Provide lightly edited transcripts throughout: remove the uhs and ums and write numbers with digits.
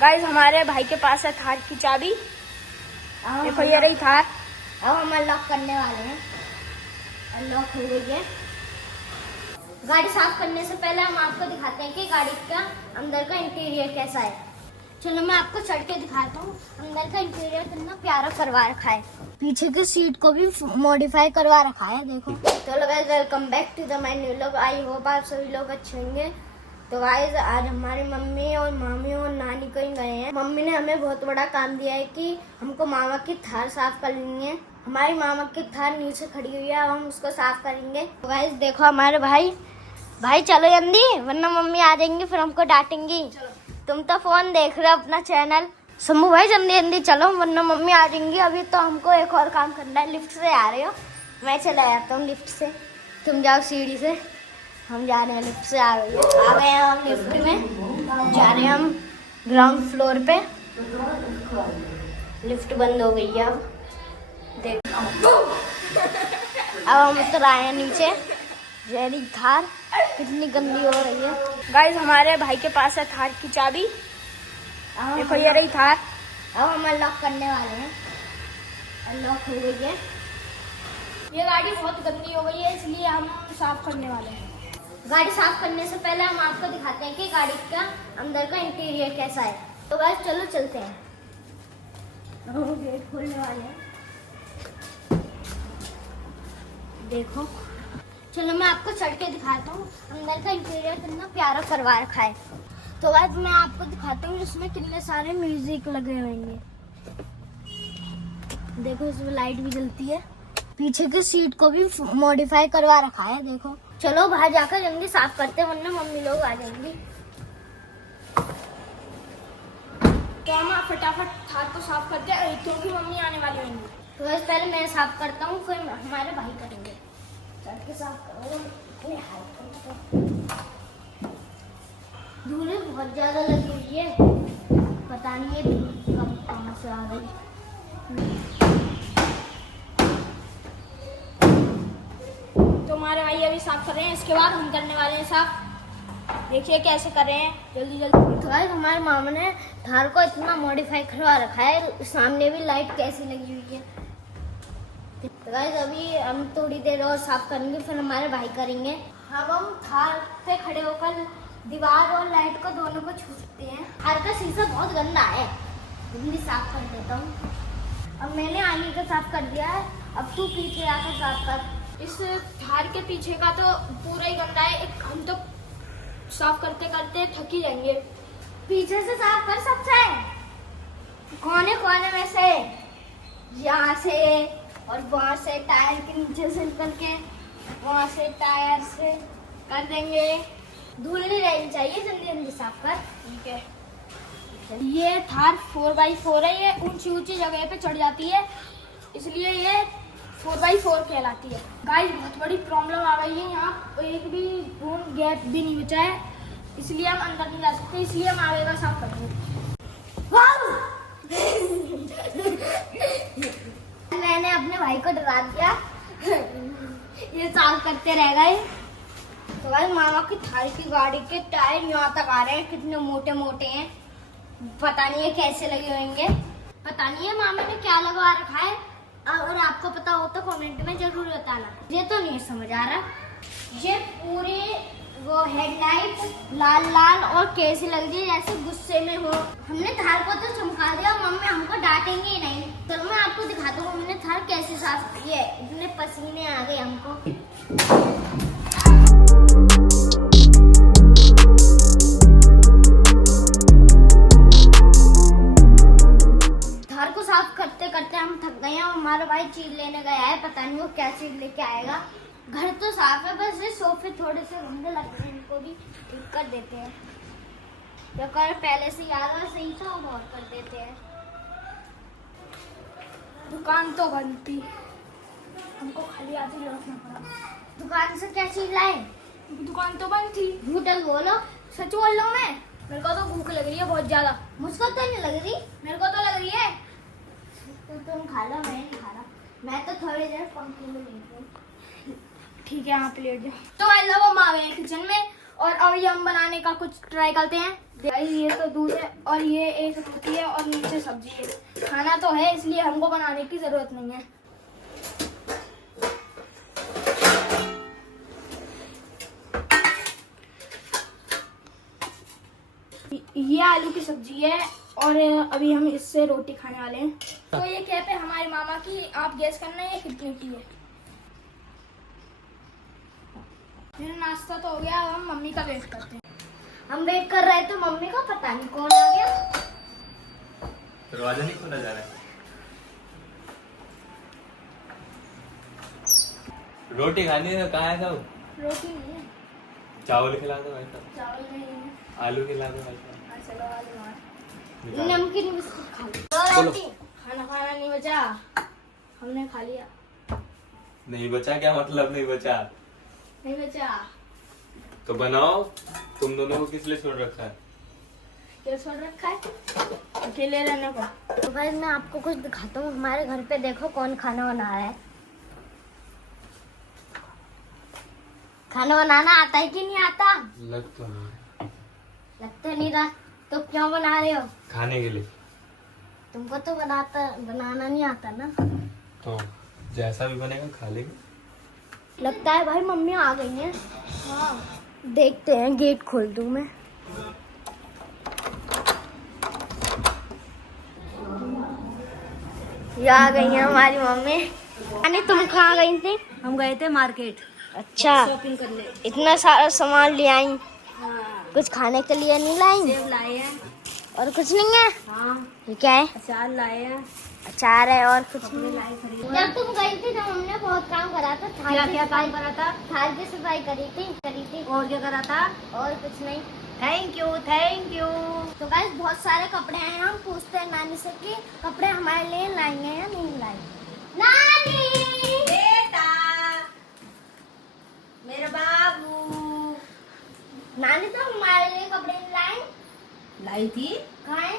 Guys हमारे भाई के पास है थार की चाबी। देखो ये रही थार। अब हम अनलॉक करने वाले हैं। अनलॉक हो गई है। गाड़ी साफ करने से पहले हम आपको दिखाते हैं कि गाड़ी का अंदर का इंटीरियर कैसा है। चलो मैं आपको चढ़ के दिखाता हूँ। अंदर का इंटीरियर कितना प्यारा करवा रखा है। पीछे की सीट को भी मॉडिफाई करवा रखा है, देखो। तो guys welcome back to the my new vlog. I hope आप सभी लोग अच्छे होंगे। तो गाइस आज हमारी मम्मी और मामी और नानी कहीं गए हैं। मम्मी ने हमें बहुत बड़ा काम दिया है कि हमको मामा की थार साफ करनी है। हमारी मामा की थार नीचे खड़ी हुई है, अब हम उसको साफ करेंगे। तो गाइस देखो हमारे भाई चलो जल्दी, वरना मम्मी आ जाएंगी फिर हमको डांटेंगी। तुम तो फोन देख रहे हो अपना चैनल। शंभू भाई जल्दी जल्दी चलो, वरना मम्मी आ जाएंगी। अभी तो हमको एक और काम करना है। लिफ्ट से आ रहे हो, मैं चला जाता हूँ लिफ्ट से, तुम जाओ सीढ़ी से। हम जा रहे हैं लिफ्ट से। आ गए हैं हम लिफ्ट में, जा रहे हैं हम ग्राउंड फ्लोर पे। लिफ्ट बंद हो गई है अब, देख। अब हम उतर आए हैं नीचे। रेडी थार कितनी गंदी हो रही है। गाइस हमारे भाई के पास है थार की चाबी। देखो ये रही थार। अब हम अनलॉक करने वाले हैं। अनलॉक हो गई है। ये गाड़ी बहुत गंदी हो गई है, इसलिए हम साफ करने वाले हैं। गाड़ी साफ करने से पहले हम आपको दिखाते हैं कि गाड़ी का अंदर का इंटीरियर कैसा है। तो बस चलो चलते हैं। गेट खोलने वाले हैं, देखो। चलो मैं आपको चढ़ के दिखाता हूँ अंदर का इंटीरियर कितना प्यारा करवा रखा है। तो आज मैं आपको दिखाता हूँ इसमें कितने सारे म्यूजिक लगे होंगे। देखो इसमें लाइट भी जलती है। पीछे की सीट को भी मॉडिफाई करवा रखा है, देखो। चलो बाहर जाकर जल्दी साफ करते हैं, वरना मम्मी लोग आ जाएंगी। तो हम फटाफट थार को साफ करते हैं क्योंकि मम्मी आने वाली होंगी। तो बस पहले मैं साफ करता हूँ, फिर हमारे भाई करेंगे। चढ़ के साफ करो। धूल बहुत ज्यादा लगी हुई है, पता नहीं है धूल कहाँ से आ गई। तो हमारे भाई अभी साफ कर रहे हैं, इसके बाद हम करने वाले हैं साफ। देखिए कैसे कर रहे हैं, जल्दी जल्दी। तो गाइस हमारे मामा ने थार को इतना मॉडिफाई करवा रखा है। सामने भी लाइट कैसी लगी हुई है। तो गाइस अभी हम थोड़ी देर और साफ करेंगे, फिर हमारे भाई करेंगे। अब हम थार पे खड़े होकर दीवार और लाइट को दोनों को छू सकते हैं। थार का शीशा बहुत गंदा है, जल्दी साफ कर देता हूँ। अब मैंने आगे का साफ कर दिया है, अब तू पीछे आकर साफ कर। इस थार के पीछे का तो पूरा ही गंदा है, हम तो साफ करते करते थक ही जाएंगे। पीछे से साफ कर सकते हैं, कोने कोने में से, यहाँ से और वहाँ से, टायर के नीचे से निकल के वहाँ से टायर से कर देंगे। धूल नहीं रहनी चाहिए, जल्दी जल्दी साफ कर। ठीक है। ये थार 4x4 है, ये ऊंची ऊंची जगह पे चढ़ जाती है, इसलिए ये 4x4 कहलाती है। गाइस बहुत बड़ी प्रॉब्लम आ गई है, यहाँ एक भी बूंद गैप भी नहीं बचा है, इसलिए हम अंदर नहीं जा सकते, इसलिए हम आगे का साफ करेंगे। मैंने अपने भाई को डरा दिया, ये साफ करते रह गए। तो भाई मामा की थार की गाड़ी के टायर यहाँ तक आ रहे हैं, कितने मोटे मोटे हैं। पता नहीं है कैसे लगे होंगे, पता नहीं है मामा ने क्या लगवा रखा है। अगर आपको पता हो तो कमेंट में जरूर बताना। ये तो नहीं समझ आ रहा, ये पूरे वो हेडलाइट लाल लाल और कैसे लग रही है जैसे गुस्से में हो। हमने थार को तो चमका दिया, मम्मी हमको डांटेंगे ही नहीं। तो मैं आपको दिखाता हूँ हमने थार कैसे साफ की है। इतने पसीने आ गए हमको। थार को साफ करते करते हम थक गए हैं। हमारा भाई चीज लेने गया है, पता नहीं वो क्या चीज लेके आएगा। घर तो साफ है, बस ये सोफे थोड़े से गंदे लगते हैं, इनको भी ठीक कर देते हैं। जो कर पहले से याद है सही था वो और कर देते हैं। दुकान तो बंद थी, हमको खाली आती रखना पड़ा। दुकान से क्या चीज लाए? दुकान तो बंद थी। झूठ बोलो। सच बोल रहा हूँ मैं, मेरे को तो भूख लग रही है बहुत ज्यादा। मुझको तो नहीं लग रही। मेरे को तो लग रही है। तो तुम खा लो, मैं नहीं खा रहा। मैं तो थोड़ी देर पंखे में लेटी हूँ। ठीक है, यहाँ पे लेट जाओ। तो भाई साहब हम आ गए हैं किचन में और अभी हम बनाने का कुछ ट्राई करते हैं। गाइस ये तो दूध है और ये एक रोटी है और नीचे सब्जी है। खाना तो है इसलिए हमको बनाने की जरूरत नहीं है। ये आलू की सब्जी है और अभी हम इससे रोटी खाने वाले हैं। तो ये कैप है हमारे मामा की, आप गैस करना ये कितने की है। मेरा नाश्ता तो हो गया, अब हम मम्मी का वेट करते हैं। हम वेट कर रहे थे मम्मी का, पता नहीं कौन आ गया। दरवाजा नहीं खोला जा रहा है। रोटी खानी है तो कहाँ है सब? रोटी नहीं है, चावल खिला दो भाई साहब। चावल नहीं है। आलू खिला दो भाई साहब। हाँ, चलो आलू मार। निकालो। नमकीन बिस्कुट खा लो। बोलो। खाना खाना नहीं बचा, हमने खा लिया। नहीं बचा क्या मतलब नहीं बचा? नहीं बचा तो बनाओ। तुम दोनों को किस लिए छोड़ रखा है? क्या छोड़ रखा है अकेले रहने को। तो गाइस मैं आपको कुछ दिखाता हूँ। हमारे घर पे देखो कौन खाना बना रहा है। खाना बनाना आता है कि नहीं आता? लग तो नहीं। लगता नहीं रहा, तो क्यों बना रहे हो? खाने के लिए। तुमको तो बनाना नहीं आता ना। तो जैसा भी बनेगा खा लेंगे। लगता है भाई मम्मी आ गई हैं। हाँ देखते हैं, गेट खोल दूं मैं। ये आ गई हैं हमारी मम्मी। यानी तुम कहाँ गई थी? हम गए थे मार्केट अच्छा, शॉपिंग करने। इतना सारा सामान ले आई, हाँ, कुछ खाने के लिए नहीं लाई? सेब लाए हैं। और कुछ नहीं है? हाँ, ये क्या है? अचार लाए हैं। अचार है और कुछ कपड़े नहीं। लाए खरीद। जब तुम गई थी तो हमने बहुत काम करा था। क्या क्या काम करा था? थाल की सफाई करी थी और क्या करा था? और कुछ नहीं। Thank you thank you. तो गाइस बहुत सारे कपड़े आए हैं। हम पूछते हैं नानी से कि कपड़े हमारे लिए लाएंगे या नहीं लाएंगे। नानी बेटा, मेरा बाबू। नानी तो हमारे लिए कपड़े नहीं लाए। लाई थी। कहाँ है?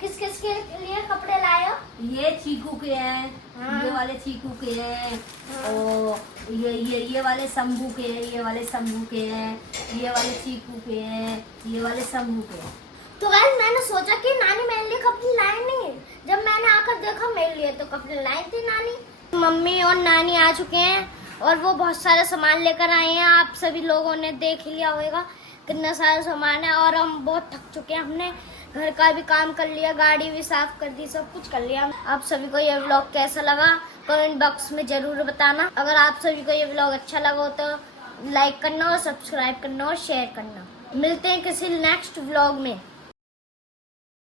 किस किस के लिए कपड़े लाए हो? ये चीकू के हैं। हाँ। ये वाले चीकू के हैं। हाँ। और ये वाले शंभू के हैं। ये वाले शंभू के हैं। ये वाले चीकू के हैं। ये वाले शंभू के हैं। तो गाइस मैंने सोचा कि नानी मेरे लिए कपड़े लाए नहीं। जब मैंने आकर देखा मेरे लिए तो कपड़े लाई थी नानी। मम्मी और नानी आ चुके हैं और वो बहुत सारा सामान लेकर आए हैं। आप सभी लोगों ने देख लिया होगा कितना सारा सामान है। और हम बहुत थक चुके हैं। हमने घर का भी काम कर लिया, गाड़ी भी साफ कर दी, सब कुछ कर लिया। आप सभी को ये व्लॉग कैसा लगा कमेंट बॉक्स में जरूर बताना। अगर आप सभी को ये व्लॉग अच्छा लगा हो तो लाइक करना और सब्सक्राइब करना और शेयर करना। मिलते हैं किसी नेक्स्ट व्लॉग में।